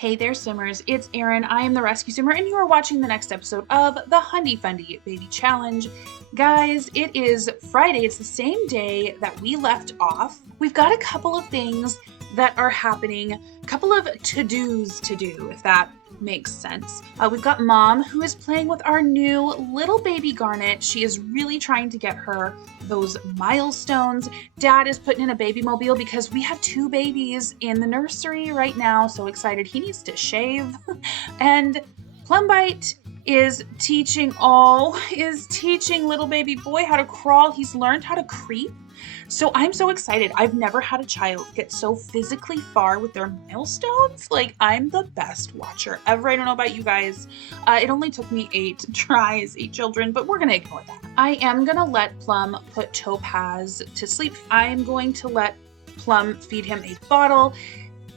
Hey there, Simmers. It's Erin. I am the Rescue Simmer, and you are watching the next episode of the 100die Fundie Baby Challenge. Guys, it is Friday. It's the same day that we left off. We've got a couple of things that are happening, a couple of to-dos to do, if that makes sense. We've got Mom, who is playing with our new little baby Garnet. She is really trying to get her those milestones. Dad is putting in a baby mobile because we have 2 babies in the nursery right now. So excited. He needs to shave. And Plumbite is teaching little baby boy how to crawl. He's learned how to creep. So I'm so excited. I've never had a child get so physically far with their milestones. Like, I'm the best watcher ever. I don't know about you guys. It only took me 8 tries, 8 children, but we're going to ignore that. I am going to let Plum put Topaz to sleep. I am going to let Plum feed him a bottle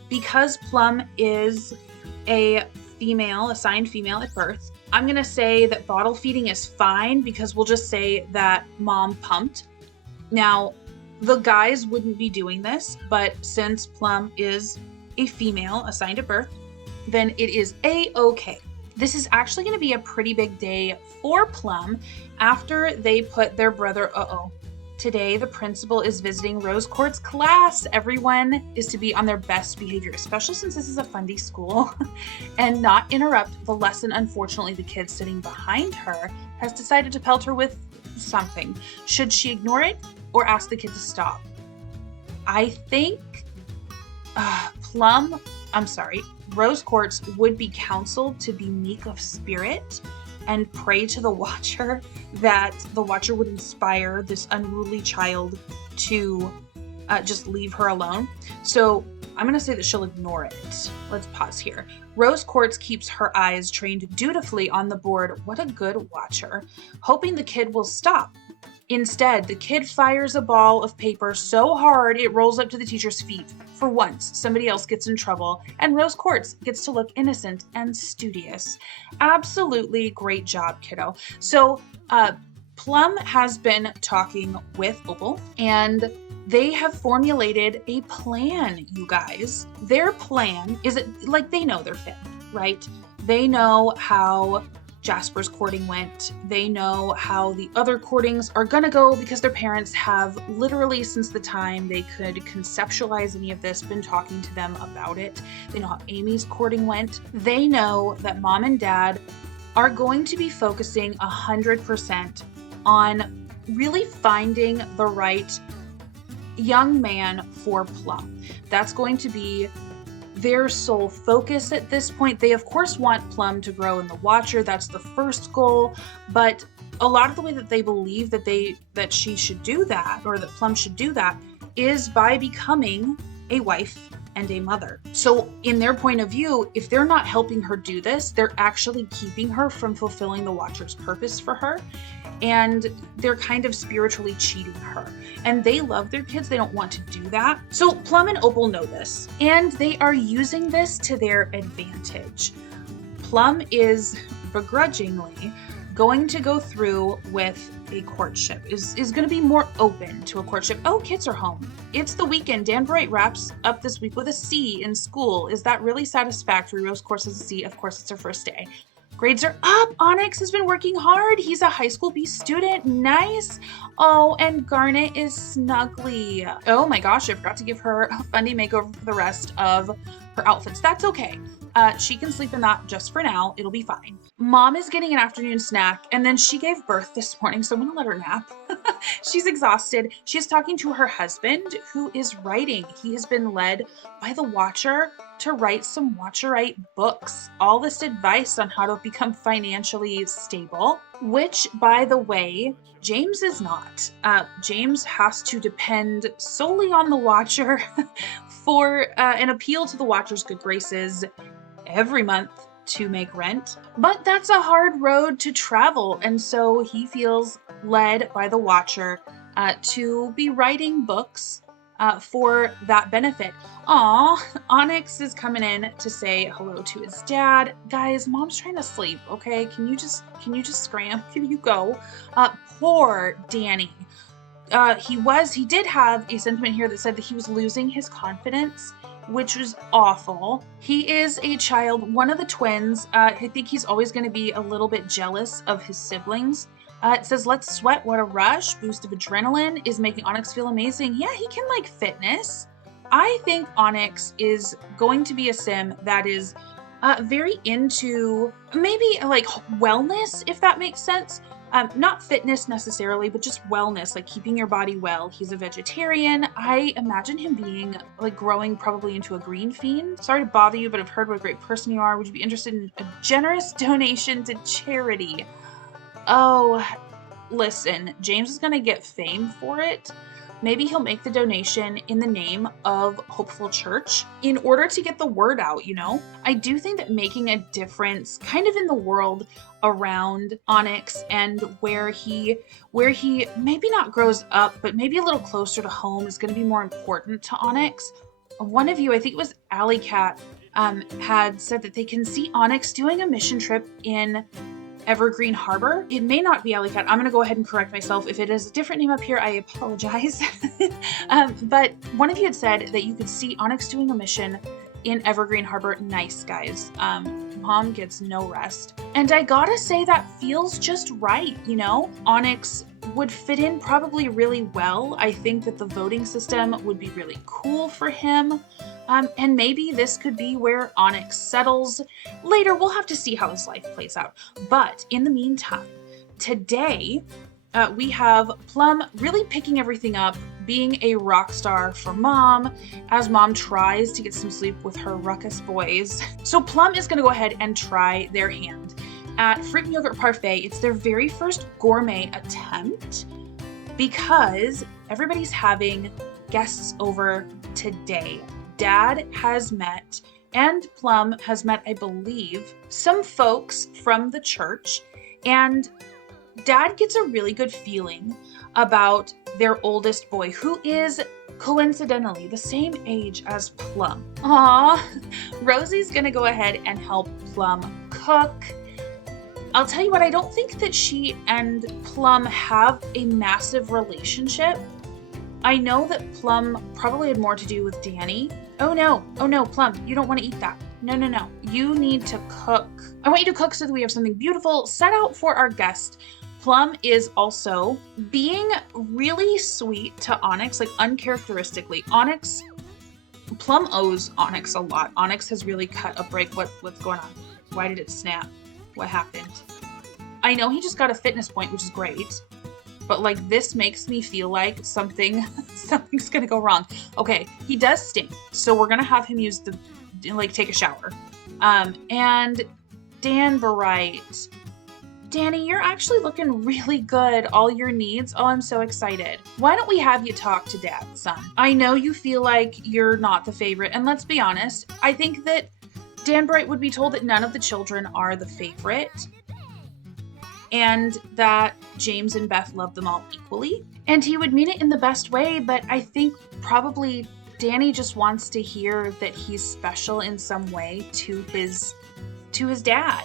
because Plum is a female, assigned female at birth. I'm going to say that bottle feeding is fine because we'll just say that Mom pumped. Now, the guys wouldn't be doing this, but since Plum is a female assigned at birth, then it is a-okay. This is actually going to be a pretty big day for Plum after they put their brother, Today, the principal is visiting Rose Court's class. Everyone is to be on their best behavior, especially since this is a Fundie school, and not interrupt the lesson. Unfortunately, the kid sitting behind her has decided to pelt her with something. Should she ignore it or ask the kid to stop? I think Rose Quartz would be counseled to be meek of spirit and pray to the watcher that the watcher would inspire this unruly child to just leave her alone. So I'm going to say that she'll ignore it. Let's pause here. Rose Quartz keeps her eyes trained dutifully on the board. What a good watcher. Hoping the kid will stop. Instead, the kid fires a ball of paper so hard it rolls up to the teacher's feet. For once, somebody else gets in trouble, and Rose Quartz gets to look innocent and studious. Absolutely great job, kiddo. So, Plum has been talking with Opal, and they have formulated a plan, you guys. Their plan is, they know their family, right? They know how Jasper's courting went. They know how the other courtings are gonna go because their parents have literally, since the time they could conceptualize any of this, been talking to them about it. They know how Amy's courting went. They know that Mom and Dad are going to be focusing 100% on really finding the right young man for Plum. That's going to be their sole focus at this point. They of course want Plum to grow in the watcher. That's the first goal, but a lot of the way that they believe that she should do that, or that Plum should do that, is by becoming a wife and a mother. So in their point of view, if they're not helping her do this, they're actually keeping her from fulfilling the watcher's purpose for her, and they're kind of spiritually cheating her. And they love their kids. They don't want to do that. So Plum and Opal know this, and they are using this to their advantage. Plum is begrudgingly going to go through with a courtship, is going to be more open to a courtship. Oh, kids are home. It's the weekend. Dan Bright wraps up this week with a C in school. Is that really satisfactory? Rose Course has a C. Of course, it's her first day. Grades are up. Onyx has been working hard. He's a high school B student. Nice. Oh, and Garnet is snuggly. Oh my gosh, I forgot to give her a Fundie makeover for the rest of her outfits. That's okay. She can sleep in that just for now. It'll be fine. Mom is getting an afternoon snack, and then she gave birth this morning, so I'm gonna let her nap. She's exhausted. She's talking to her husband, who is writing. He has been led by the watcher to write some Watcherite books. All this advice on how to become financially stable, which, by the way, James is not. James has to depend solely on the watcher for an appeal to the watcher's good graces every month to make rent. But that's a hard road to travel, and so he feels led by the watcher to be writing books for that benefit. Aw, Onyx is coming in to say hello to his dad. Guys, Mom's trying to sleep, okay? Can you just scram? Can you go? Poor Danny. He did have a sentiment here that said that he was losing his confidence which was awful. He is a child, one of the twins. I think he's always going to be a little bit jealous of his siblings. It says, let's sweat, what a rush. Boost of adrenaline is making Onyx feel amazing. Yeah, he can like fitness. I think Onyx is going to be a sim that is very into maybe like wellness, if that makes sense. Not fitness necessarily, but just wellness, like keeping your body well. He's a vegetarian. I imagine him being like growing probably into a green fiend. Sorry to bother you, but I've heard what a great person you are. Would you be interested in a generous donation to charity? Oh, listen, James is going to get fame for it. Maybe he'll make the donation in the name of Hopeful Church in order to get the word out, you know? I do think that making a difference kind of in the world around Onyx and where he maybe not grows up, but maybe a little closer to home is going to be more important to Onyx. One of you, I think it was Alley Cat, had said that they can see Onyx doing a mission trip in Evergreen Harbor. It may not be Alley Cat. I'm going to go ahead and correct myself. If it is a different name up here, I apologize. But one of you had said that you could see Onyx doing a mission in Evergreen Harbor. Nice, guys. Mom gets no rest. And I gotta say that feels just right, you know? Onyx would fit in probably really well. I think that the voting system would be really cool for him. And maybe this could be where Onyx settles. Later, we'll have to see how his life plays out. But in the meantime, today, we have Plum really picking everything up, being a rock star for Mom, as Mom tries to get some sleep with her ruckus boys. So Plum is going to go ahead and try their hand at Fruit and Yogurt Parfait. It's their very first gourmet attempt because everybody's having guests over today. Dad has met, and Plum has met, I believe, some folks from the church, and Dad gets a really good feeling about their oldest boy, who is coincidentally the same age as Plum. Aw, Rosie's gonna go ahead and help Plum cook. I'll tell you what, I don't think that she and Plum have a massive relationship. I know that Plum probably had more to do with Danny. Oh no, Plum, you don't want to eat that. No. You need to cook. I want you to cook so that we have something beautiful set out for our guest. Plum is also being really sweet to Onyx, like uncharacteristically. Plum owes Onyx a lot. Onyx has really cut a break. What's going on? Why did it snap? What happened? I know he just got a fitness point, which is great. But like this makes me feel like something's gonna go wrong. Okay, he does stink, so we're gonna have him take a shower. And Dan Bright, Danny, you're actually looking really good. All your needs. Oh, I'm so excited. Why don't we have you talk to Dad, son? I know you feel like you're not the favorite, and let's be honest. I think that Dan Bright would be told that none of the children are the favorite, and that James and Beth love them all equally. And he would mean it in the best way, but I think probably Danny just wants to hear that he's special in some way to his dad.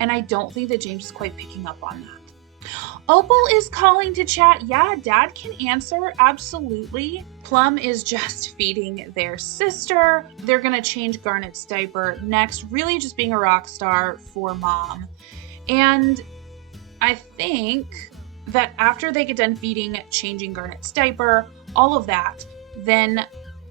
And I don't think that James is quite picking up on that. Opal is calling to chat. Yeah, Dad can answer. Absolutely. Plum is just feeding their sister. They're gonna change Garnet's diaper next, really just being a rock star for Mom. And I think that after they get done feeding, changing Garnet's diaper, all of that, then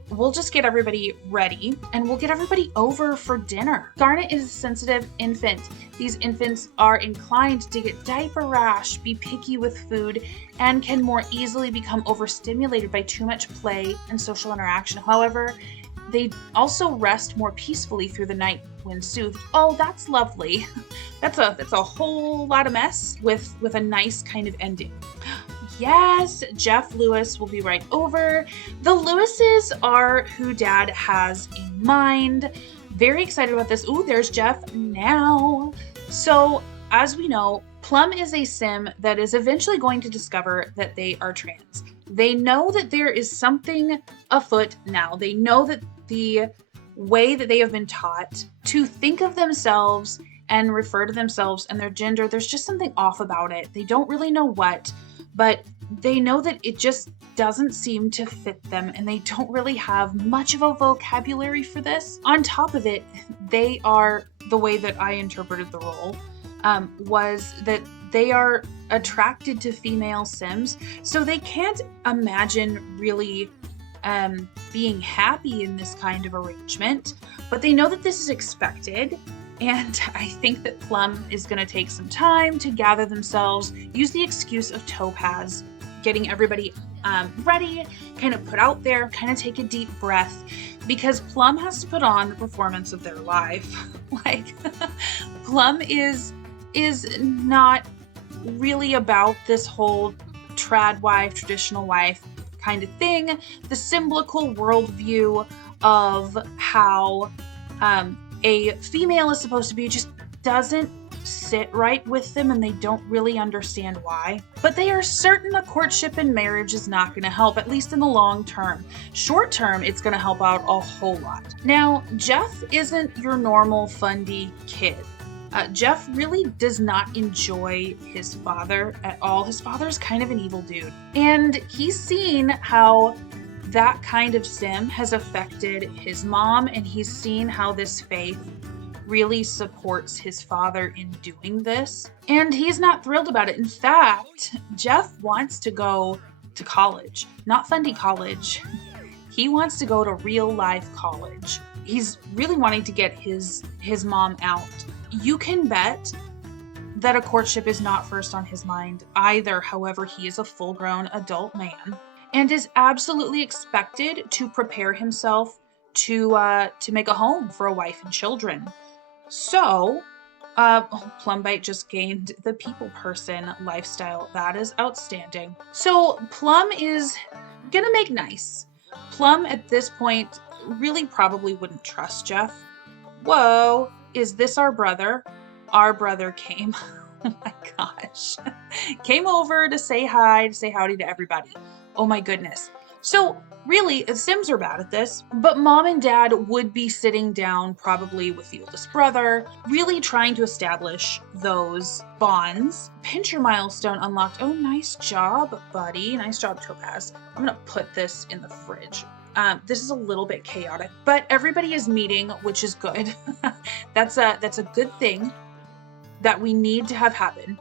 we'll just get everybody ready and we'll get everybody over for dinner. Garnet is a sensitive infant. These infants are inclined to get diaper rash, be picky with food, and can more easily become overstimulated by too much play and social interaction. However, they also rest more peacefully through the night when soothed. Oh, that's lovely. That's a whole lot of mess with a nice kind of ending. Yes, Jeff Lewis will be right over. The Lewises are who Dad has in mind. Very excited about this. Ooh, there's Jeff now. So, as we know, Plum is a sim that is eventually going to discover that they are trans. They know that there is something afoot now. They know that the way that they have been taught to think of themselves and refer to themselves and their gender, there's just something off about it. They don't really know what, but they know that it just doesn't seem to fit them, and they don't really have much of a vocabulary for this. On top of it, they are, the way that I interpreted the role, was that they are attracted to female Sims, so they can't imagine really being happy in this kind of arrangement, but they know that this is expected. And I think that Plum is going to take some time to gather themselves, use the excuse of Topaz, getting everybody ready, kind of put out there, kind of take a deep breath, because Plum has to put on the performance of their life. Like, Plum is not really about this whole trad wife, traditional wife kind of thing. The symbolical worldview of how a female is supposed to be just doesn't sit right with them, and they don't really understand why. But they are certain a courtship and marriage is not going to help, at least in the long term. Short term, it's going to help out a whole lot. Now, Jeff isn't your normal Fundie kid. Jeff really does not enjoy his father at all. His father's kind of an evil dude. And he's seen how that kind of sim has affected his mom, and he's seen how this faith really supports his father in doing this. And he's not thrilled about it. In fact, Jeff wants to go to college, not Fundie college. He wants to go to real life college. He's really wanting to get his mom out. You can bet that a courtship is not first on his mind either. However, he is a full-grown adult man and is absolutely expected to prepare himself to make a home for a wife and children. So, Plumbite just gained the people person lifestyle. That is outstanding. So Plum is gonna make nice. Plum at this point really probably wouldn't trust Jeff. Whoa, is this our brother? Our brother came, oh my gosh, came over to say hi, to say howdy to everybody. Oh my goodness. So really, the Sims are bad at this, but mom and dad would be sitting down probably with the oldest brother, really trying to establish those bonds. Pincher milestone unlocked. Oh, nice job, buddy. Nice job, Topaz. I'm gonna put this in the fridge. This is a little bit chaotic, but everybody is meeting, which is good. That's a good thing that we need to have happen.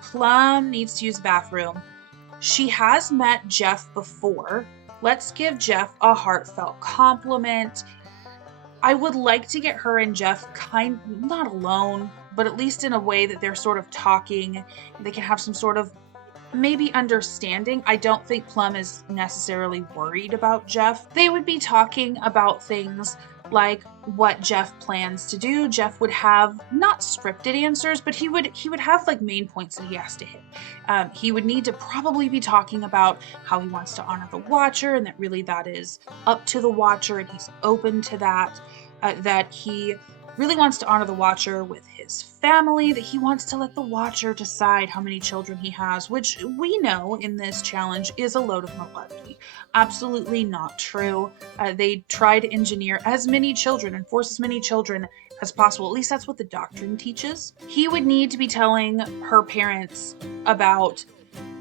Plum needs to use the bathroom. She has met Jeff before. Let's give Jeff a heartfelt compliment. I would like to get her and Jeff not alone, but at least in a way that they're sort of talking. They can have some sort of maybe understanding. I don't think Plum is necessarily worried about Jeff. They would be talking about things like what Jeff plans to do. Jeff would have not scripted answers, but he would have like main points that he has to hit. He would need to probably be talking about how he wants to honor the Watcher, and that really that is up to the Watcher, and he's open to that. That he really wants to honor the Watcher with his family, that he wants to let the Watcher decide how many children he has, which we know in this challenge is a load of malarkey. Absolutely not true. They try to engineer as many children and force as many children as possible. At least that's what the doctrine teaches. He would need to be telling her parents about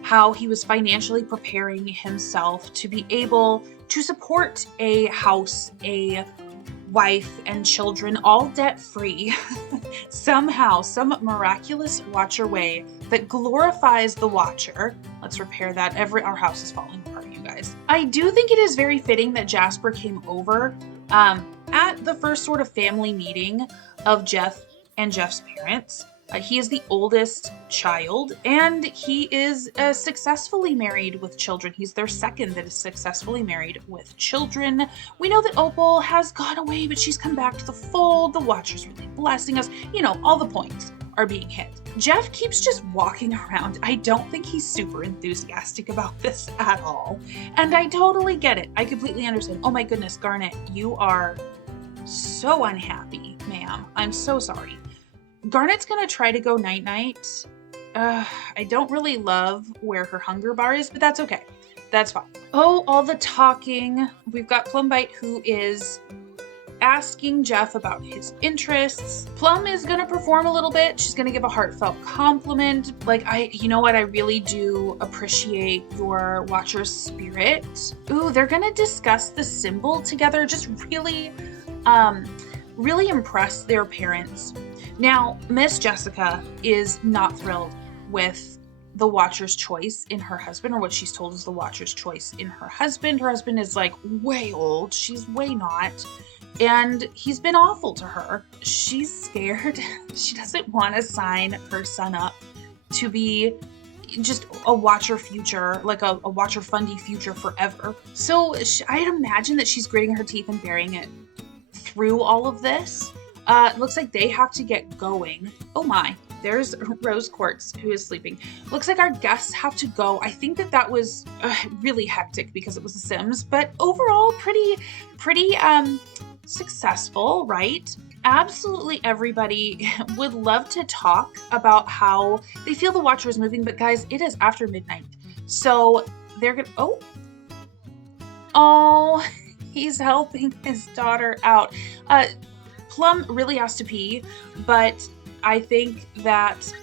how he was financially preparing himself to be able to support a house, a wife, and children, all debt-free, somehow, some miraculous Watcher way that glorifies the Watcher. Let's repair that. Our house is falling apart, you guys. I do think it is very fitting that Jasper came over at the first sort of family meeting of Jeff and Jeff's parents. He is the oldest child, and he is successfully married with children. He's their second that is successfully married with children. We know that Opal has gone away, but she's come back to the fold. The Watcher's really blessing us. You know, all the points are being hit. Jeff keeps just walking around. I don't think he's super enthusiastic about this at all. And I totally get it. I completely understand. Oh my goodness, Garnet, you are so unhappy, ma'am. I'm so sorry. Garnet's gonna try to go night-night. I don't really love where her hunger bar is, but that's okay. That's fine. Oh, all the talking. We've got Plumbite, who is asking Jeff about his interests. Plum is gonna perform a little bit. She's gonna give a heartfelt compliment. Like, you know what? I really do appreciate your watcher's spirit. Ooh, they're gonna discuss the symbol together. Just really, really impress their parents. Now, Miss Jessica is not thrilled with the watcher's choice in her husband, or what she's told is the watcher's choice in her husband. Her husband is like way old. She's way not. And he's been awful to her. She's scared. She doesn't want to sign her son up to be just a watcher future, like a watcher Fundie future forever. So I'd imagine that she's gritting her teeth and bearing it through all of this. It looks like they have to get going. Oh my. There's Rose Quartz, who is sleeping. Looks like our guests have to go. I think that was really hectic because it was The Sims, but overall pretty successful, right? Absolutely everybody would love to talk about how they feel the watcher is moving, but guys, it is after midnight. So they're gonna, oh, he's helping his daughter out. Plum really has to pee, but I think that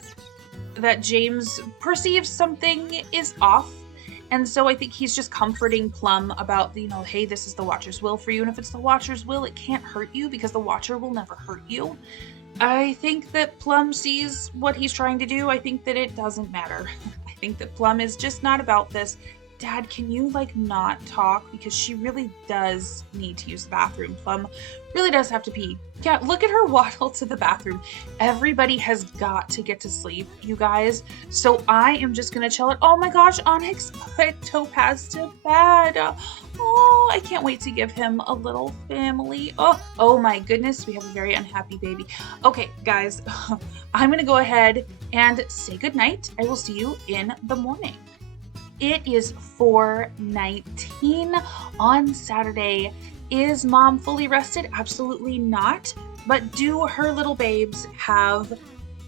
James perceives something is off. And so I think he's just comforting Plum about, hey, this is the watcher's will for you. And if it's the watcher's will, it can't hurt you because the watcher will never hurt you. I think that Plum sees what he's trying to do. I think that it doesn't matter. I think that Plum is just not about this. Dad, can you not talk? Because she really does need to use the bathroom. Plum really does have to pee. Yeah, look at her waddle to the bathroom. Everybody has got to get to sleep, you guys. So I am just gonna chill it. Oh my gosh, Onyx put Topaz to bed. Oh, I can't wait to give him a little family. Oh my goodness, we have a very unhappy baby. Okay, guys, I'm gonna go ahead and say goodnight. I will see you in the morning. It is 4:19 on Saturday. Is Mom fully rested? Absolutely not. But do her little babes have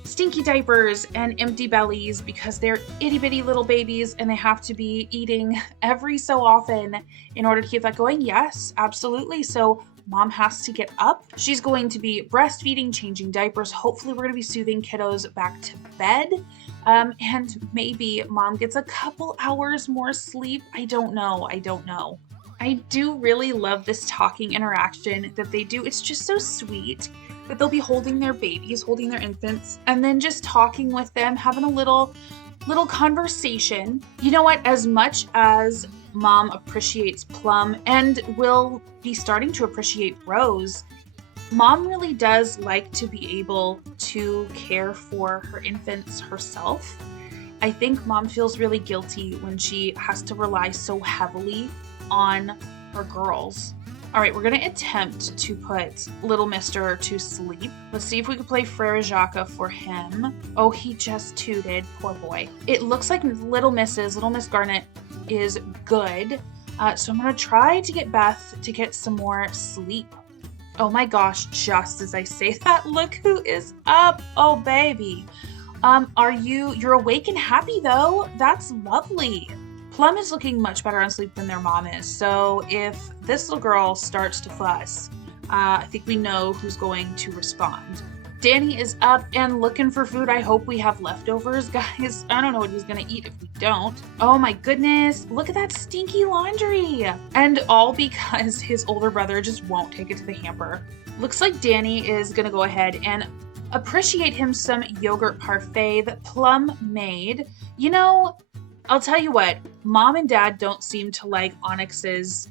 stinky diapers and empty bellies because they're itty bitty little babies and they have to be eating every so often in order to keep that going? Yes, absolutely. So Mom has to get up. She's going to be breastfeeding, changing diapers. Hopefully we're going to be soothing kiddos back to bed. And maybe Mom gets a couple hours more sleep. I don't know. I do really love this talking interaction that they do. It's just so sweet that they'll be holding their babies, holding their infants, and then just talking with them, having a little conversation. You know what? As much as Mom appreciates Plum and will be starting to appreciate Rose, Mom really does like to be able to care for her infants herself. I think Mom feels really guilty when she has to rely so heavily on her girls. All right, we're going to attempt to put little mister to sleep. Let's see if we can play Frere Jacques for him. Oh, he just tooted. Poor boy. It looks like little Miss Garnet is good. So I'm going to try to get Beth to get some more sleep. Oh my gosh, just as I say that, look who is up. Oh, baby. You're awake and happy though. That's lovely. Plum is looking much better on sleep than their mom is. So if this little girl starts to fuss, I think we know who's going to respond. Danny is up and looking for food. I hope we have leftovers, guys. I don't know what he's gonna eat if we don't. Oh my goodness, look at that stinky laundry. And all because his older brother just won't take it to the hamper. Looks like Danny is gonna go ahead and appreciate him some yogurt parfait that Plum made. I'll tell you what, Mom and Dad don't seem to like Onyx's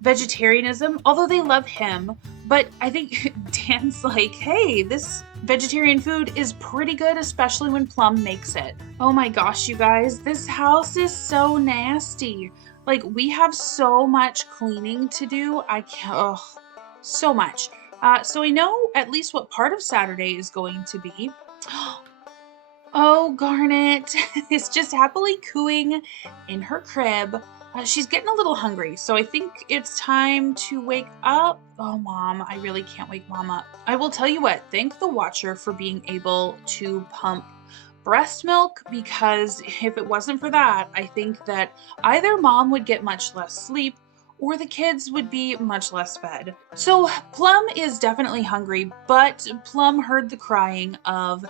vegetarianism, although they love him. But I think Dan's like, hey, this vegetarian food is pretty good, especially when Plum makes it. Oh my gosh, you guys, this house is so nasty. We have so much cleaning to do. So much. So I know at least what part of Saturday is going to be. Oh, Garnet is just happily cooing in her crib. She's getting a little hungry, so I think it's time to wake up. Oh, Mom, I really can't wake Mom up. I will tell you what, thank the Watcher for being able to pump breast milk, because if it wasn't for that, I think that either Mom would get much less sleep or the kids would be much less fed. So Plum is definitely hungry, but Plum heard the crying of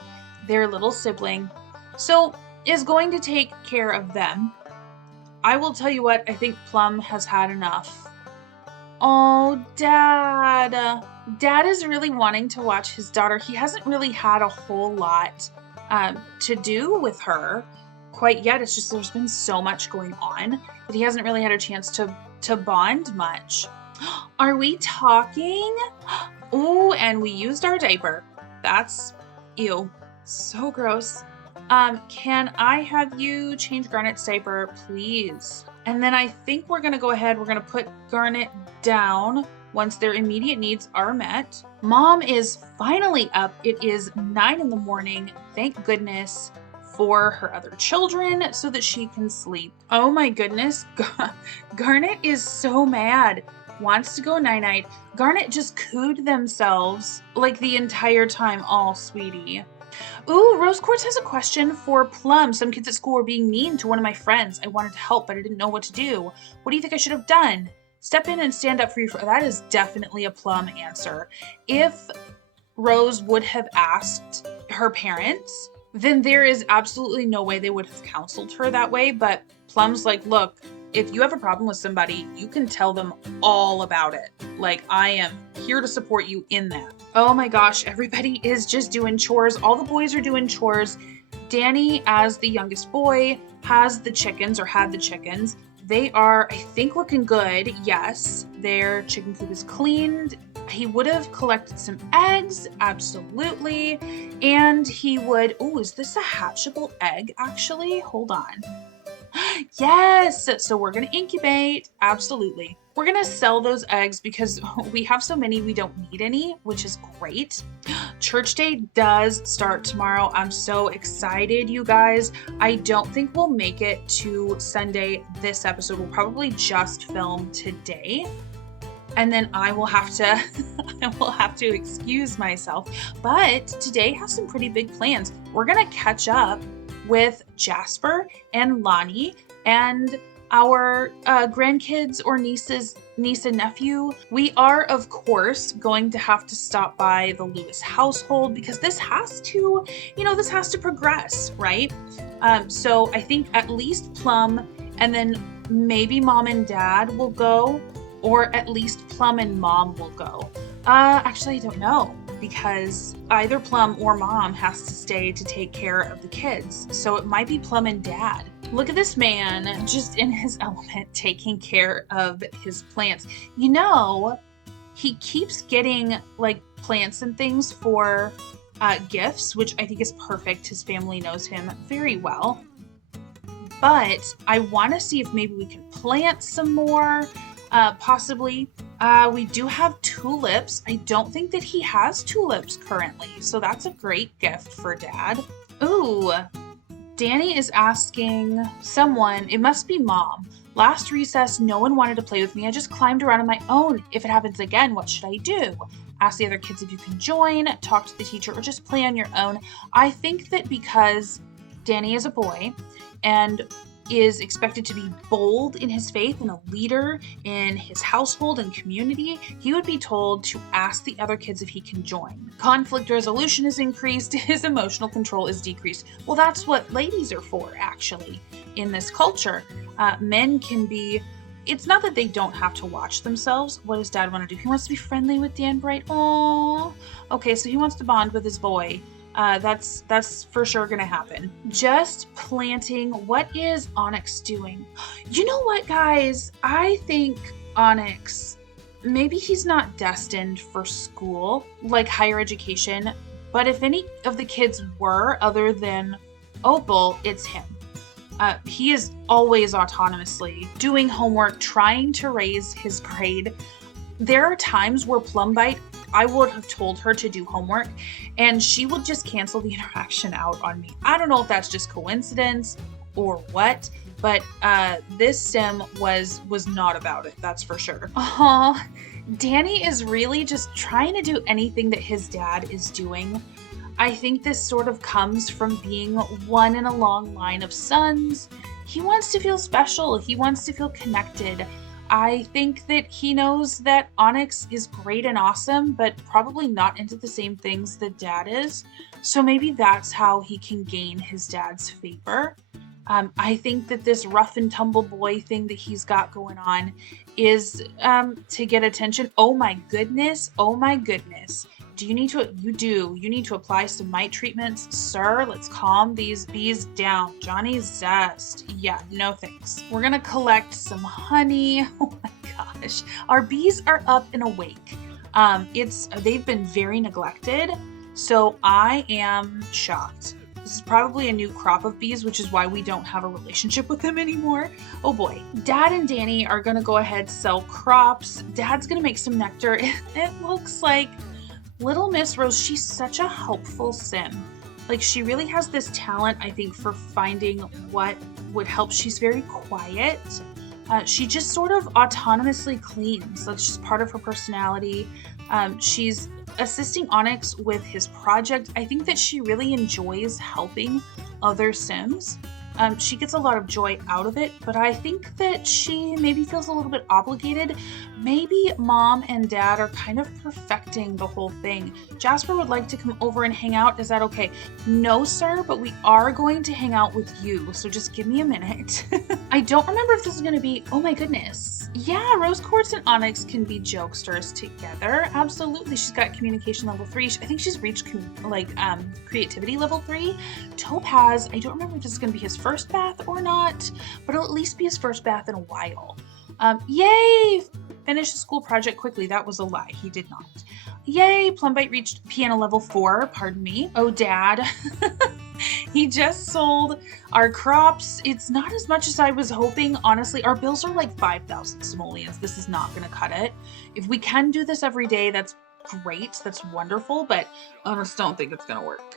their little sibling, so is going to take care of them. I will tell you what, I think Plum has had enough. Oh, Dad. Dad is really wanting to watch his daughter. He hasn't really had a whole lot to do with her quite yet. It's just there's been so much going on that he hasn't really had a chance to bond much. Are we talking? Ooh, and we used our diaper. That's ew. So gross. Can I have you change Garnet's diaper, please? And then I think we're gonna go ahead, we're gonna put Garnet down once their immediate needs are met. Mom is finally up. It is 9 in the morning. Thank goodness for her other children so that she can sleep. Oh my goodness. Garnet is so mad. Wants to go night-night. Garnet just cooed themselves like the entire time. Oh, sweetie. Ooh, Rose Quartz has a question for Plum. Some kids at school were being mean to one of my friends. I wanted to help, but I didn't know what to do. What do you think I should have done? Step in and stand up for you. That is definitely a Plum answer. If Rose would have asked her parents, then there is absolutely no way they would have counseled her that way. But Plum's like, look, if you have a problem with somebody, you can tell them all about it. Like, I am here to support you in that. Oh my gosh, everybody is just doing chores. All the boys are doing chores. Danny, as the youngest boy, has the chickens or had the chickens. They are, I think, looking good. Yes, their chicken coop is cleaned. He would have collected some eggs, absolutely. And he would, oh, is this a hatchable egg, actually? Hold on. Yes, so we're going to incubate, absolutely. We're going to sell those eggs because we have so many, we don't need any, which is great. Church day does start tomorrow. I'm so excited, you guys. I don't think we'll make it to Sunday this episode. We'll probably just film today. And then I will have to excuse myself. But today has some pretty big plans. We're going to catch up with Jasper and Lonnie and our grandkids or niece and nephew. We are, of course, going to have to stop by the Lewis household because this has to progress, right? So I think at least Plum and then maybe Mom and Dad will go, or at least Plum and Mom will go. Actually, I don't know, because either Plum or Mom has to stay to take care of the kids. So it might be Plum and Dad. Look at this man just in his element taking care of his plants. You know, he keeps getting like plants and things for gifts, which I think is perfect. His family knows him very well. But I want to see if maybe we can plant some more. Possibly. We do have tulips. I don't think that he has tulips currently, so that's a great gift for Dad. Ooh, Danny is asking someone, it must be Mom. Last recess, no one wanted to play with me. I just climbed around on my own. If it happens again, what should I do? Ask the other kids if you can join, talk to the teacher, or just play on your own. I think that because Danny is a boy and is expected to be bold in his faith and a leader in his household and community, he would be told to ask the other kids if he can join. Conflict resolution is increased, his emotional control is decreased. Well, that's what ladies are for, actually, in this culture. Men can be, it's not that they don't have to watch themselves. What does Dad want to do? He wants to be friendly with Dan Bright. Aww. Okay, so he wants to bond with his boy. That's for sure gonna happen. Just planting. What is Onyx doing? You know what, guys? I think Onyx, maybe he's not destined for school, like higher education, but if any of the kids were, other than Opal, it's him. He is always autonomously doing homework, trying to raise his grade. There are times where Plumbite, I would have told her to do homework and she would just cancel the interaction out on me. I don't know if that's just coincidence or what, but this sim was not about it, that's for sure. Aw, Danny is really just trying to do anything that his dad is doing. I think this sort of comes from being one in a long line of sons. He wants to feel special. He wants to feel connected. I think that he knows that Onyx is great and awesome, but probably not into the same things that Dad is. So maybe that's how he can gain his dad's favor. I think that this rough and tumble boy thing that he's got going on is to get attention. Oh my goodness. Oh my goodness. You need to apply some mite treatments, sir. Let's calm these bees down. Johnny Zest. Yeah, no thanks. We're gonna collect some honey. Oh my gosh. Our bees are up and awake. They've been very neglected, so I am shocked. This is probably a new crop of bees, which is why we don't have a relationship with them anymore. Oh boy. Dad and Danny are gonna go ahead, sell crops. Dad's gonna make some nectar. It looks like Little Miss Rose, she's such a helpful sim. Like, she really has this talent, I think, for finding what would help. She's very quiet. She just sort of autonomously cleans. That's just part of her personality. She's assisting Onyx with his project. I think that she really enjoys helping other sims. She gets a lot of joy out of it, but I think that she maybe feels a little bit obligated. Maybe Mom and Dad are kind of perfecting the whole thing. Jasper would like to come over and hang out. Is that okay? No, sir, but we are going to hang out with you, so just give me a minute. I don't remember if this is going to be, oh my goodness. Yeah, Rose Quartz and Onyx can be jokesters together. Absolutely. She's got communication level 3. I think she's reached creativity level 3. Topaz, I don't remember if this is going to be his first bath or not, but it'll at least be his first bath in a while. Yay! Finish the school project quickly. That was a lie. He did not. Yay! Plumbite reached piano level 4. Pardon me. Oh, Dad. He just sold our crops. It's not as much as I was hoping. Honestly, our bills are like 5,000 simoleons. This is not going to cut it. If we can do this every day, that's great. That's wonderful, but I just don't think it's going to work.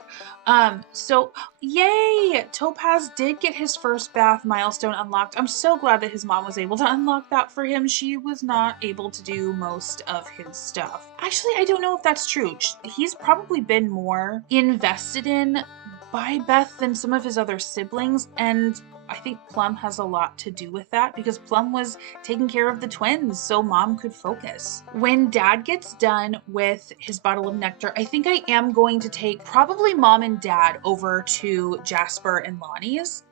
So yay! Topaz did get his first bath milestone unlocked. I'm so glad that his mom was able to unlock that for him. She was not able to do most of his stuff. Actually, I don't know if that's true. He's probably been more invested in by Beth than some of his other siblings, and I think Plum has a lot to do with that because Plum was taking care of the twins so Mom could focus. When Dad gets done with his bottle of nectar, I think I am going to take probably Mom and Dad over to Jasper and Lonnie's,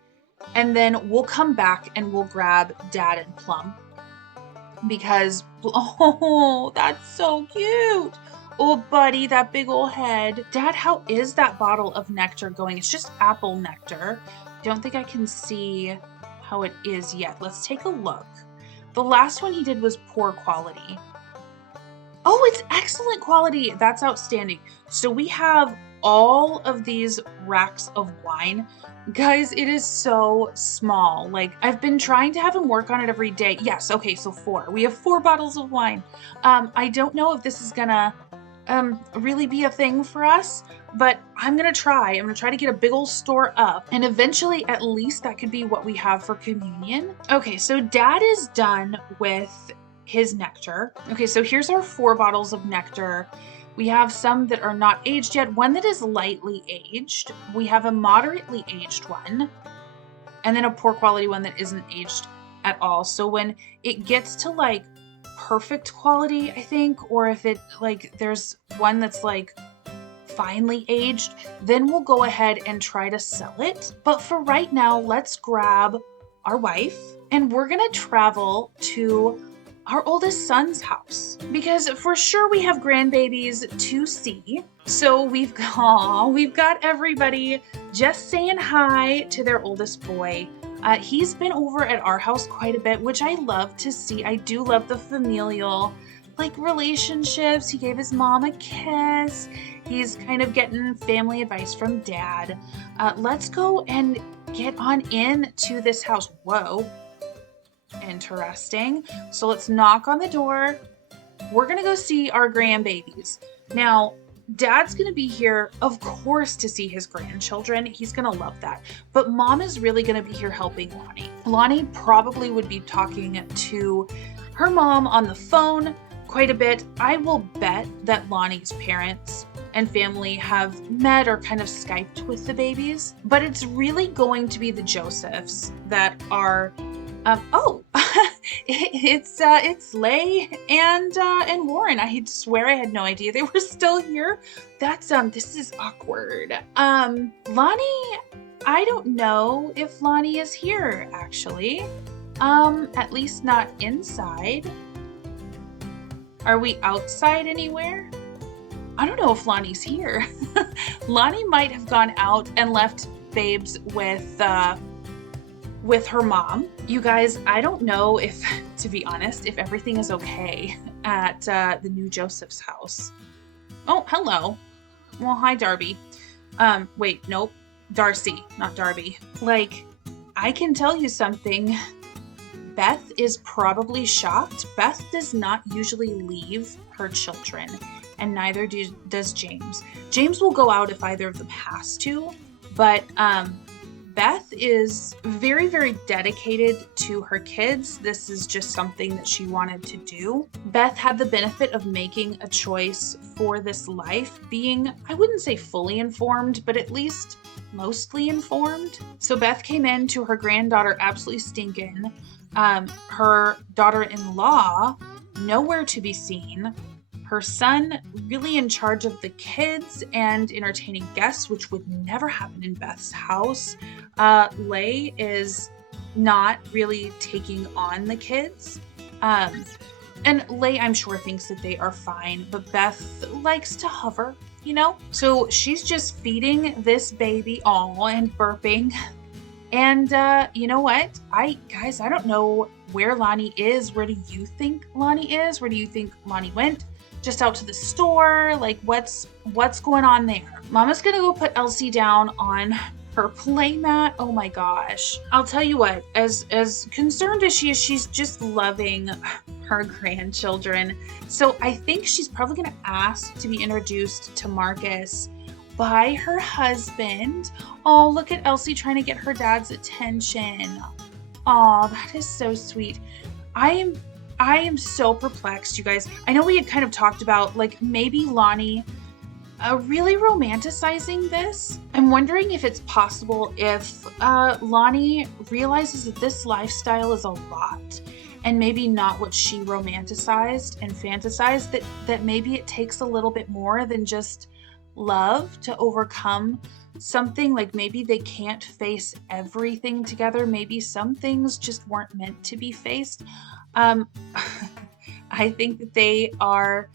and then we'll come back and we'll grab Dad and Plum because, oh, that's so cute. Oh, buddy, that big old head. Dad, how is that bottle of nectar going? It's just apple nectar. Don't think I can see how it is yet. Let's take a look. The last one he did was poor quality. Oh, it's excellent quality. That's outstanding. So we have all of these racks of wine. Guys, it is so small. Like, I've been trying to have him work on it every day. Yes, okay, so 4. We have 4 bottles of wine. I don't know if this is gonna really be a thing for us, but I'm gonna try to get a big old store up, and eventually at least that could be what we have for communion. Okay, so Dad is done with his nectar. Okay, so here's our 4 bottles of nectar. We have some that are not aged yet, one that is lightly aged. We have a moderately aged one, and then a poor quality one that isn't aged at all. So when it gets to like perfect quality, I think, or if it like there's one that's like finely aged, then we'll go ahead and try to sell it. But for right now, let's grab our wife and we're gonna travel to our oldest son's house because for sure we have grandbabies to see. So we've got everybody just saying hi to their oldest boy. He's been over at our house quite a bit, which I love to see. I do love the familial relationships. He gave his mom a kiss. He's kind of getting family advice from Dad. Let's go and get on in to this house. Whoa. Interesting. So let's knock on the door. We're going to go see our grandbabies. Now, Dad's going to be here, of course, to see his grandchildren. He's going to love that. But Mom is really going to be here helping Lonnie. Lonnie probably would be talking to her mom on the phone quite a bit. I will bet that Lonnie's parents and family have met or kind of Skyped with the babies. But it's really going to be the Josephs that are... It's Lay and Warren. I swear I had no idea they were still here. This is awkward. Lonnie, I don't know if Lonnie is here, actually. At least not inside. Are we outside anywhere? I don't know if Lonnie's here. Lonnie might have gone out and left Babes with her mom. You guys, I don't know if, to be honest, if everything is okay at the new Joseph's house. Oh, hello. Well, hi, Darby. Wait, nope. Darcy, not Darby. Like, I can tell you something. Beth is probably shocked. Beth does not usually leave her children, and neither does James. James will go out if either of them has to, but Beth is very, very dedicated to her kids. This is just something that she wanted to do. Beth had the benefit of making a choice for this life, being, I wouldn't say fully informed, but at least mostly informed. So Beth came in to her granddaughter absolutely stinking. Her daughter-in-law, nowhere to be seen. Her son really in charge of the kids and entertaining guests, which would never happen in Beth's house. Lay is not really taking on the kids. And Lay, I'm sure, thinks that they are fine, but Beth likes to hover, you know? So she's just feeding this baby all and burping. And you know what? Guys, I don't know where Lonnie is. Where do you think Lonnie is? Where do you think Lonnie went? Just out to the store? Like, what's going on there? Mama's gonna go put Elsie down on her playmat. Oh my gosh. I'll tell you what, as concerned as she is, she's just loving her grandchildren. So I think she's probably gonna ask to be introduced to Marcus by her husband. Oh, look at Elsie trying to get her dad's attention. Oh, that is so sweet. I am so perplexed, you guys. I know we had kind of talked about, like, maybe Lonnie really romanticizing this. I'm wondering if it's possible if Lonnie realizes that this lifestyle is a lot and maybe not what she romanticized and fantasized, that maybe it takes a little bit more than just love to overcome something. Like, maybe they can't face everything together. Maybe some things just weren't meant to be faced. I think that they are,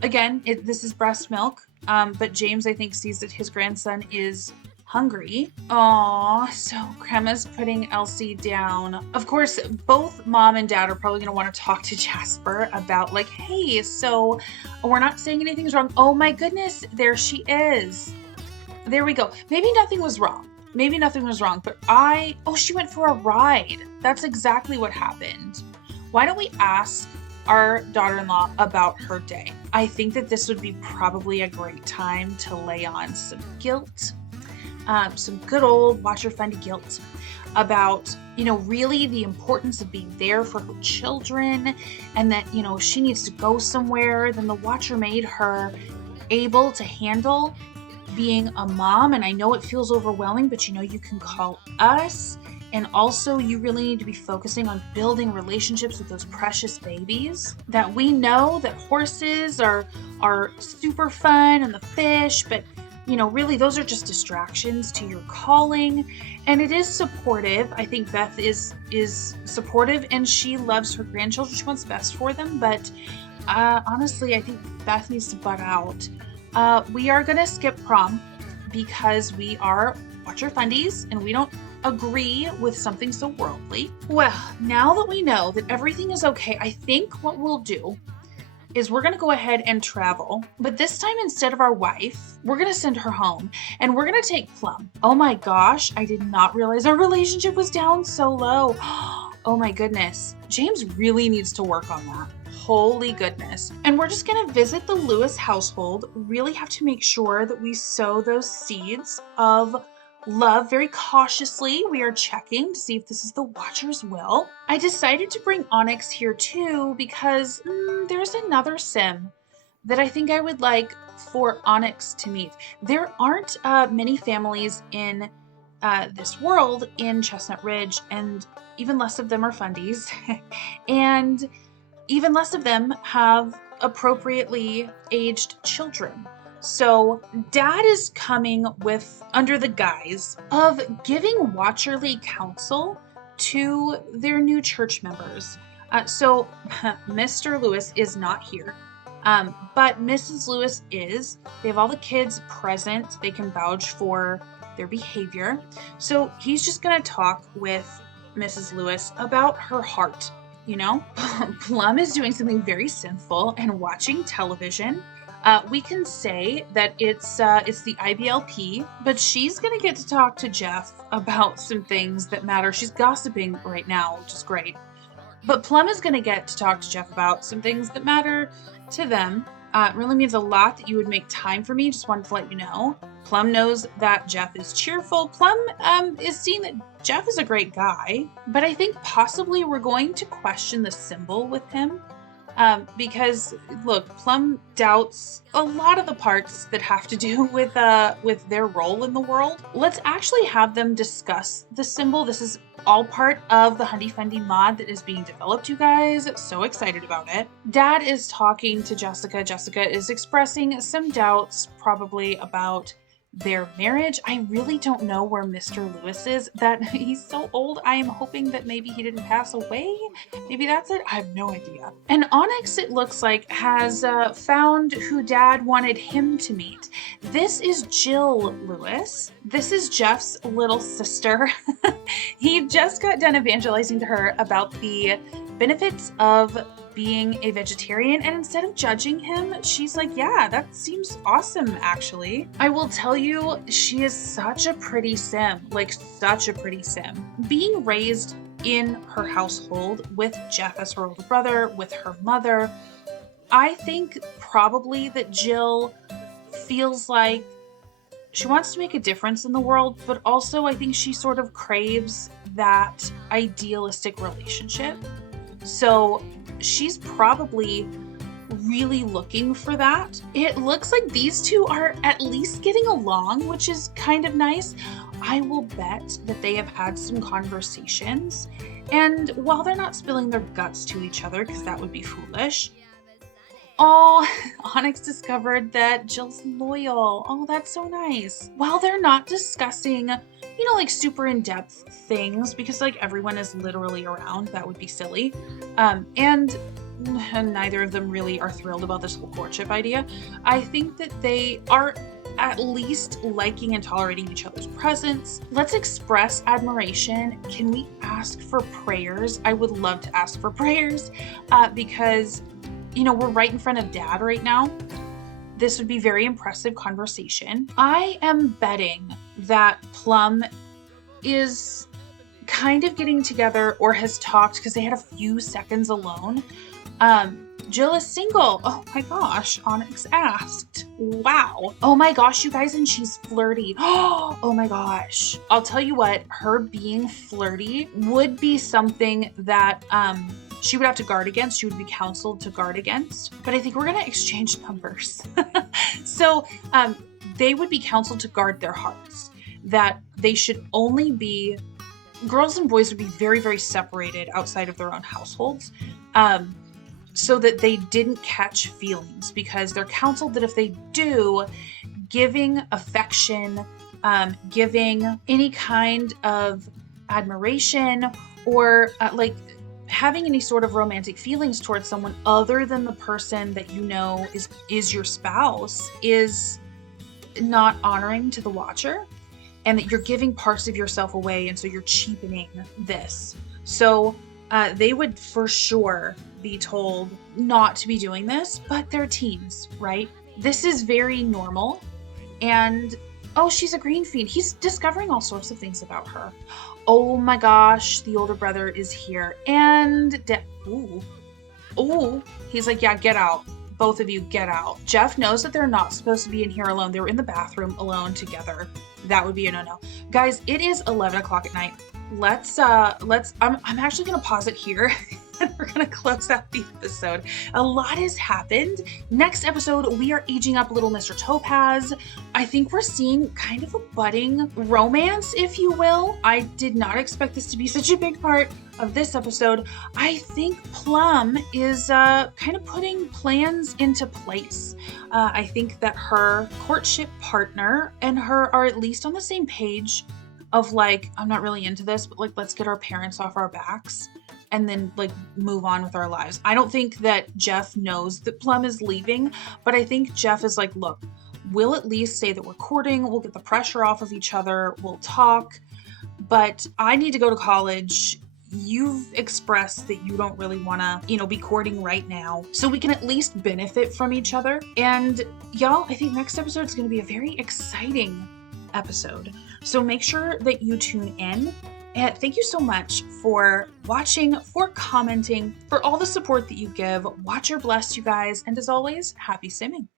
again, this is breast milk, but James, I think, sees that his grandson is hungry. Aww, so Grandma's putting Elsie down. Of course, both mom and dad are probably going to want to talk to Jasper about, like, hey, so we're not saying anything's wrong. Oh my goodness, there she is. There we go. Maybe nothing was wrong. But she went for a ride. That's exactly what happened. Why don't we ask our daughter-in-law about her day? I think that this would be probably a great time to lay on some guilt, some good old Watcher Fundie guilt about, really the importance of being there for her children, and that, she needs to go somewhere. Then the Watcher made her able to handle being a mom, and I know it feels overwhelming, but you can call us. And also, you really need to be focusing on building relationships with those precious babies. That we know that horses are super fun, and the fish, but really those are just distractions to your calling. And it is supportive. I think Beth is supportive, and she loves her grandchildren. She wants best for them, but honestly, I think Beth needs to butt out. We are gonna skip prom because we are Watcher Fundies and we don't agree with something so worldly. Well, now that we know that everything is okay, I think what we'll do is we're gonna go ahead and travel, but this time instead of our wife, we're gonna send her home, and we're gonna take Plum. Oh my gosh, I did not realize our relationship was down so low. Oh my goodness, James really needs to work on that. Holy goodness. And we're just gonna visit the Lewis household. Really have to make sure that we sow those seeds of love very cautiously. We are checking to see if this is the Watcher's will. I decided to bring Onyx here too because there's another sim that I think I would like for Onyx to meet. There aren't many families in this world in Chestnut Ridge, and even less of them are fundies, and even less of them have appropriately aged children. So Dad is coming with under the guise of giving watcherly counsel to their new church members. So Mr. Lewis is not here. But Mrs. Lewis is. They have all the kids present. They can vouch for their behavior. So he's just going to talk with Mrs. Lewis about her heart. You know, Plum is doing something very sinful and watching television. We can say that it's the IBLP, but she's going to get to talk to Jeff about some things that matter. She's gossiping right now, which is great. But Plum is going to get to talk to Jeff about some things that matter to them. It really means a lot that you would make time for me. Just wanted to let you know. Plum knows that Jeff is cheerful. Plum is seeing that Jeff is a great guy, but I think possibly we're going to question the symbol with him. Because look, Plum doubts a lot of the parts that have to do with their role in the world. Let's actually have them discuss the symbol. This is all part of the 100die Fundie mod that is being developed, you guys. So excited about it. Dad is talking to Jessica. Jessica is expressing some doubts, probably about their marriage. I really don't know where Mr. Lewis is. That he's so old. I am hoping that maybe he didn't pass away. Maybe that's it. I have no idea. And Onyx, it looks like, has found who Dad wanted him to meet. This is Jill Lewis. This is Jeff's little sister. He just got done evangelizing to her about the benefits of being a vegetarian, and instead of judging him, she's like, yeah, that seems awesome, actually. I will tell you, she is such a pretty sim, like such a pretty sim. Being raised in her household with Jeff as her older brother, with her mother, I think probably that Jill feels like she wants to make a difference in the world, but also I think she sort of craves that idealistic relationship. So she's probably really looking for that. It looks like these two are at least getting along, which is kind of nice. I will bet that they have had some conversations, and while they're not spilling their guts to each other, because that would be foolish. Oh, Onyx discovered that Jill's loyal. Oh, that's so nice. While they're not discussing, you know, like super in-depth things, because like everyone is literally around, that would be silly. And neither of them really are thrilled about this whole courtship idea. I think that they are at least liking and tolerating each other's presence. Let's express admiration. Can we ask for prayers? I would love to ask for prayers because, you know, we're right in front of Dad right now. This would be very impressive conversation. I am betting that Plum is kind of getting together or has talked, because they had a few seconds alone. Jill is single. Oh my gosh, Onyx asked. Wow. Oh my gosh, you guys, and she's flirty. Oh my gosh. I'll tell you what, her being flirty would be something that she would have to guard against. She would be counseled to guard against. But I think we're gonna exchange numbers. So they would be counseled to guard their hearts. That they should only be, girls and boys would be very, very separated outside of their own households. So that they didn't catch feelings, because they're counseled that if they do, giving affection, giving any kind of admiration, or like having any sort of romantic feelings towards someone other than the person that you know is your spouse, is not honoring to the watcher, and that you're giving parts of yourself away, and so you're cheapening this. So they would for sure be told not to be doing this, but they're teens, right? This is very normal. And oh, she's a green fiend. He's discovering all sorts of things about her. Oh my gosh, the older brother is here. And ooh, he's like, yeah, get out. Both of you get out. Jeff knows that they're not supposed to be in here alone. They were in the bathroom alone together. That would be a no-no. Guys, it is 11 o'clock at night. I'm actually gonna pause it here and we're gonna close out the episode. A lot has happened. Next episode, we are aging up little Mr. Topaz. I think we're seeing kind of a budding romance, if you will. I did not expect this to be such a big part of this episode. I think Plum is kind of putting plans into place. I think that her courtship partner and her are at least on the same page of like, I'm not really into this, but like, let's get our parents off our backs and then like move on with our lives. I don't think that Jeff knows that Plum is leaving, but I think Jeff is like, look, we'll at least say that we're courting, we'll get the pressure off of each other, we'll talk, but I need to go to college. You've expressed that you don't really want to, be courting right now, so we can at least benefit from each other. And y'all, I think next episode is going to be a very exciting episode. So make sure that you tune in. And thank you so much for watching, for commenting, for all the support that you give. Watcher bless, you guys. And as always, happy simming.